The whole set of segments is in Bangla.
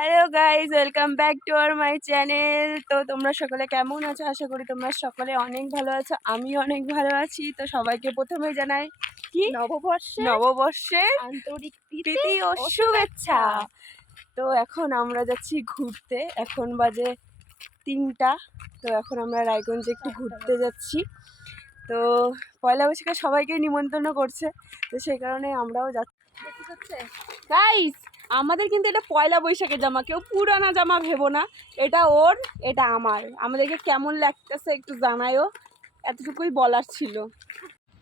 Hello guys, welcome back to our my channel. তো তোমরা সকলে কেমন আছো? আশা করি তোমরা সকলে অনেক ভালো আছো। আমি অনেক ভালো আছি। তো সবাইকে প্রথমে জানাই কি নববর্ষের আন্তরিক প্রীতি ও শুভেচ্ছা। তো এখন আমরা যাচ্ছি ঘুরতে। এখন বাজে 3টা। তো এখন আমরা রায়গঞ্জে একটু ঘুরতে যাচ্ছি। তো পয়লা বৈশাখে সবাইকে নিমন্ত্রণ করছে, তো সেই কারণে আমরাও যাচ্ছি। গাইস, আমাদের কিন্তু এটা পয়লা বৈশাখের জামা, কেউ পুরানা জামা ভেবো না। এটা ওর, এটা আমার। আমাদেরকে কেমন লাগতেছে একটু জানায়ও, এতটুকুই বলার ছিল।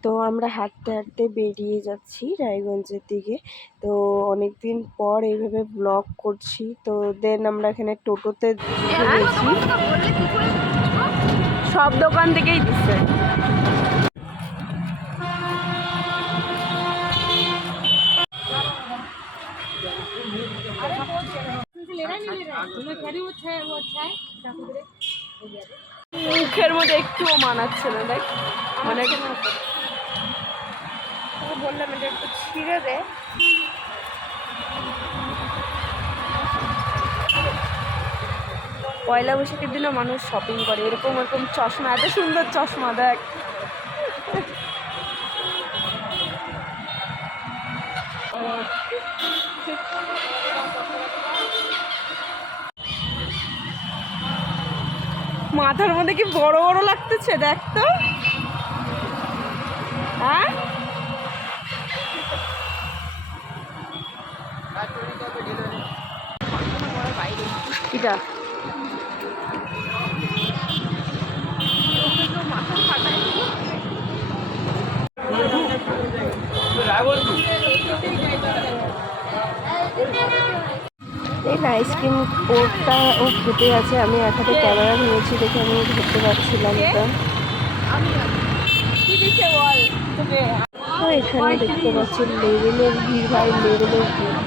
তো আমরা হাঁটতে হাঁটতে বেরিয়ে যাচ্ছি রায়গঞ্জের দিকে। তো অনেকদিন পর এইভাবে ব্লগ করছি। তো দেন আমরা এখানে টোটোতে গেছি, সব দোকান থেকেই দিচ্ছে। মুখের মধ্যে একটুও মানাচ্ছে না, দেখ মানে বললাম এটা একটু ছিঁড়ে দে। পয়লা বৈশাখের দিনও মানুষ শপিং করে, এরকম এরকম চশমা, এত সুন্দর চশমা দেখ। মাথার মধ্যে কি বড় বড় লাগতেছে, দেখ তো। হ্যাঁ, কিটা এই আইসক্রিম কোটটা ও খেতে আছে। আমি এক হাতে ক্যামেরা নিয়েছি দেখে আমি ধরতে পারছিলাম তো। তো এখানে দেখতে পাচ্ছি লেভেলের ভিড়, ভাই লেভেলের ভিড়।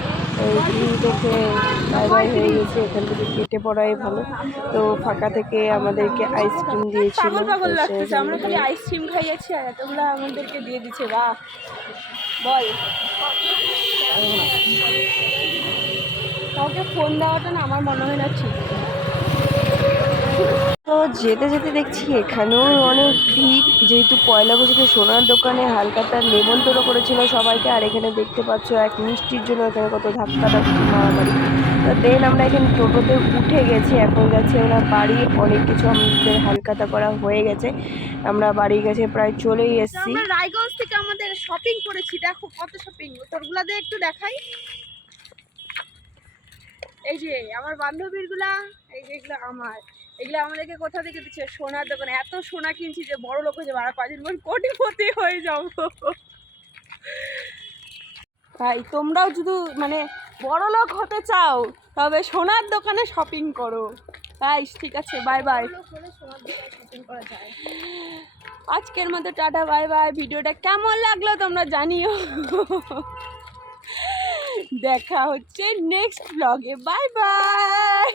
এই ভিড় দেখে বাই বাই হয়ে গেছে, এখান থেকে কেটে পড়াই ভালো। তো ফাঁকা থেকে আমাদেরকে আইসক্রিম দিয়েছিল। আমরা খালি আইসক্রিম খাইয়েছি আর এতগুলো আমাদেরকে দিয়ে দিচ্ছে। বাহ, বল। কাউকে ফোন দেওয়াটা না আমার মনে হয় না ঠিক। তো যেতে যেতে দেখছি এখানেও অনেক ভিড়, যেহেতু পয়লা বৈশাখে সোনার দোকানে হালকাতার নেমন্তন্ন করেছিল সবাইকে। আর এখানে দেখতে পাচ্ছ এক মিষ্টির জন্য এখানে কত ধাক্কাধাক্কি মারামারি। তো দেন আমরা এখানে টোটোতে উঠে গেছি, এখন যাচ্ছি আমরা বাড়ি। অনেক কিছু আমাদের হালকাতা করা হয়ে গেছে, আমরা বাড়ি গেছে প্রায় চলেই এসেছি। রায়গঞ্জ থেকে আমাদের শপিং করেছি, দেখো কত শপিং, তোরগুলা দিয়ে একটু দেখাই। এই যে আমার বান্ধবীরগুলা, এই যে এগুলো আমার, এগুলো আমাদেরকে কোথা থেকে দিচ্ছে? সোনার দোকানে। এত সোনা কিনছি যে বড় লোক হয়ে যাবো, আর কদিন পর কোটিপতি হয়ে যাব। তাই তোমরাও যদি মানে বড় লোক হতে চাও তবে সোনার দোকানে শপিং করো। তাই ঠিক আছে, বাই বাই। আজকের মতো টাটা, বাই বাই। ভিডিওটা কেমন লাগলো তোমরা জানিও। দেখা হচ্ছে নেক্সট ব্লগে, বাই বাই।